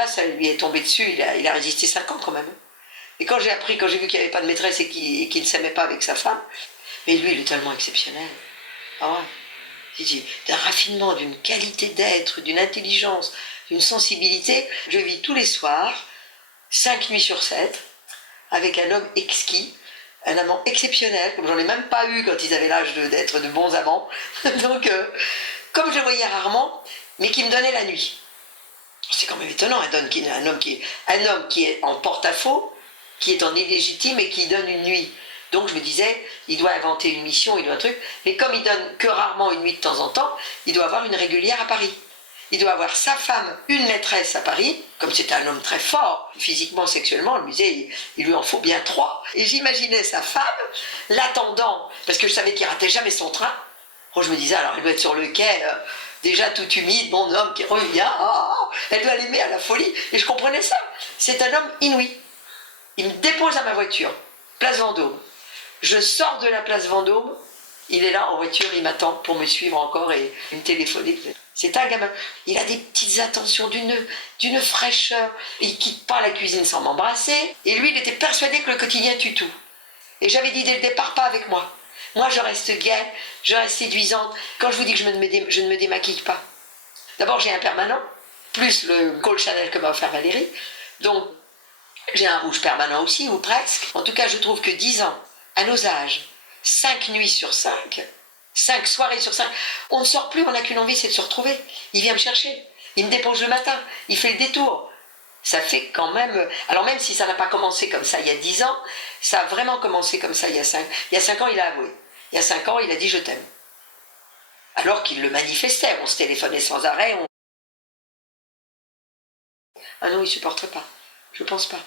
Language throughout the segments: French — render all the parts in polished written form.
là, ça lui est tombé dessus, il a résisté 5 ans quand même. Et quand j'ai vu qu'il n'y avait pas de maîtresse et qu'il ne s'aimait pas avec sa femme, mais lui, il est tellement exceptionnel. Ah ouais. D'un raffinement, d'une qualité d'être, d'une intelligence, d'une sensibilité. Je vis tous les soirs, 5 nuits sur 7, avec un homme exquis, un amant exceptionnel, comme j'en ai même pas eu quand ils avaient l'âge d'être de bons amants. Donc, comme je le voyais rarement, mais qui me donnait la nuit. C'est quand même étonnant, un homme qui est en porte-à-faux, qui est en illégitime et qui donne une nuit. Donc je me disais, il doit inventer une mission, il doit un truc, mais comme il donne que rarement une nuit de temps en temps, il doit avoir une régulière à Paris. Il doit avoir sa femme, une maîtresse à Paris, comme c'était un homme très fort, physiquement, sexuellement, je me disais, il lui en faut bien 3. Et j'imaginais sa femme, l'attendant, parce que je savais qu'il ratait jamais son train. Je me disais, alors elle doit être sur le quai, déjà tout humide, mon homme qui revient, elle doit l'aimer à la folie. Et je comprenais ça. C'est un homme inouï. Il me dépose à ma voiture, place Vendôme. Je sors de la place Vendôme, il est là en voiture, il m'attend pour me suivre encore et me téléphoner. C'est un gamin. Il a des petites attentions d'une fraîcheur. Il ne quitte pas la cuisine sans m'embrasser. Et lui, il était persuadé que le quotidien tue tout. Et j'avais dit dès le départ, pas avec moi. Moi, je reste gaie, je reste séduisante. Quand je vous dis que je ne me démaquille pas. D'abord, j'ai un permanent, plus le col Chanel que m'a offert Valérie. Donc, j'ai un rouge permanent aussi, ou presque. En tout cas, je trouve que 10 ans, à nos âges, 5 nuits sur 5, 5 soirées sur 5, on ne sort plus, on n'a qu'une envie, c'est de se retrouver. Il vient me chercher, il me dépose le matin, il fait le détour. Ça fait quand même... Alors même si ça n'a pas commencé comme ça il y a 10 ans, ça a vraiment commencé comme ça il y a 5. Il y a 5 ans, il a avoué. Il y a 5 ans, il a dit « je t'aime ». Alors qu'il le manifestait, on se téléphonait sans arrêt. Ah non, il ne supporterait pas. Je ne pense pas.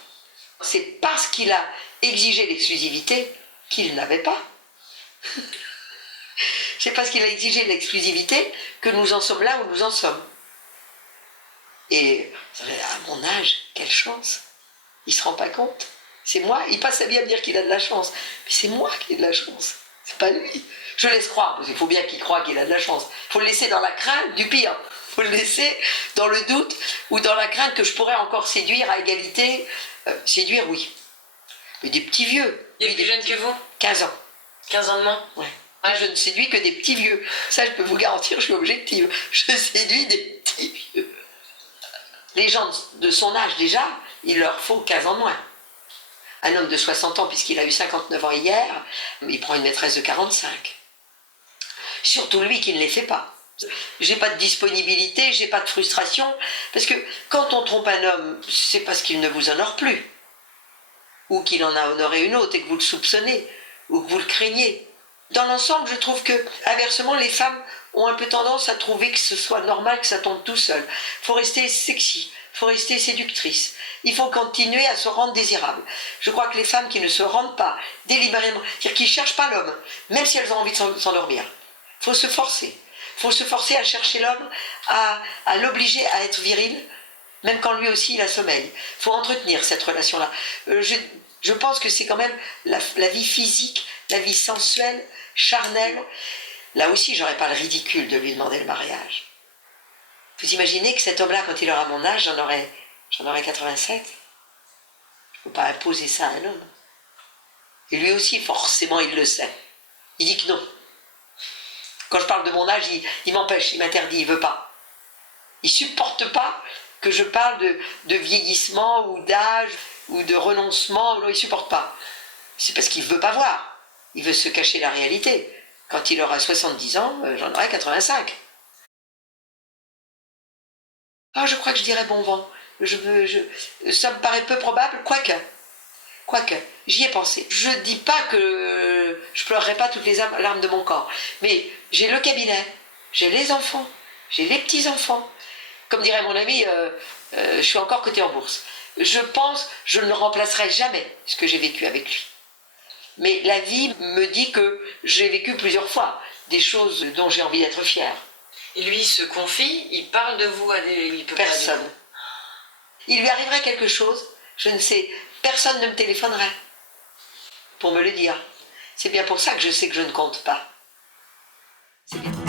C'est parce qu'il a exigé l'exclusivité qu'il n'avait pas. C'est parce qu'il a exigé l'exclusivité que nous en sommes là où nous en sommes. Et à mon âge, quelle chance. Il ne se rend pas compte. C'est moi, il passe sa vie à me dire qu'il a de la chance. Mais c'est moi qui ai de la chance. C'est pas lui. Je laisse croire, parce qu'il faut bien qu'il croie qu'il a de la chance. Il faut le laisser dans la crainte du pire. Il faut le laisser dans le doute ou dans la crainte que je pourrais encore séduire à égalité. Séduire, oui. Mais des petits vieux. Il est plus jeune que vous? 15 ans. 15 ans de moins? Ouais. Je ne séduis que des petits vieux. Ça, je peux vous garantir, je suis objective. Je séduis des petits vieux. Les gens de son âge, déjà, il leur faut 15 ans de moins. Un homme de 60 ans, puisqu'il a eu 59 ans hier, il prend une maîtresse de 45. Surtout lui qui ne les fait pas. J'ai pas de disponibilité, j'ai pas de frustration, parce que quand on trompe un homme, c'est parce qu'il ne vous honore plus, ou qu'il en a honoré une autre et que vous le soupçonnez, ou que vous le craignez. Dans l'ensemble, je trouve que, inversement, les femmes ont un peu tendance à trouver que ce soit normal que ça tombe tout seul. Il faut rester sexy, il faut rester séductrice, il faut continuer à se rendre désirable. Je crois que les femmes qui ne se rendent pas délibérément, c'est-à-dire qui ne cherchent pas l'homme, même si elles ont envie de s'endormir, il faut se forcer. Il faut se forcer à chercher l'homme, à l'obliger à être viril, même quand lui aussi il a sommeil. Il faut entretenir cette relation-là. Je pense que c'est quand même la vie physique, la vie sensuelle, charnelle. Là aussi, j'aurais pas le ridicule de lui demander le mariage. Vous imaginez que cet homme-là, quand il aura mon âge, j'en aurai 87. Je ne peux pas imposer ça à un homme. Et lui aussi, forcément, il le sait. Il dit que non. Quand je parle de mon âge, il m'empêche, il m'interdit, il ne veut pas. Il ne supporte pas que je parle de vieillissement ou d'âge ou de renoncement. Non, il ne supporte pas. C'est parce qu'il ne veut pas voir. Il veut se cacher la réalité. Quand il aura 70 ans, j'en aurai 85. Ah, je crois que je dirais bon vent. Ça me paraît peu probable, quoique, j'y ai pensé. Je ne dis pas que je pleurerai pas toutes les larmes de mon corps, mais j'ai le cabinet, j'ai les enfants, j'ai les petits-enfants. Comme dirait mon ami, je suis encore coté en bourse. Je pense, je ne remplacerai jamais ce que j'ai vécu avec lui. Mais la vie me dit que j'ai vécu plusieurs fois des choses dont j'ai envie d'être fière. Et lui, il se confie, il parle de vous à des... Personne. Il lui arriverait quelque chose, je ne sais, personne ne me téléphonerait pour me le dire. C'est bien pour ça que je sais que je ne compte pas. C'est bien.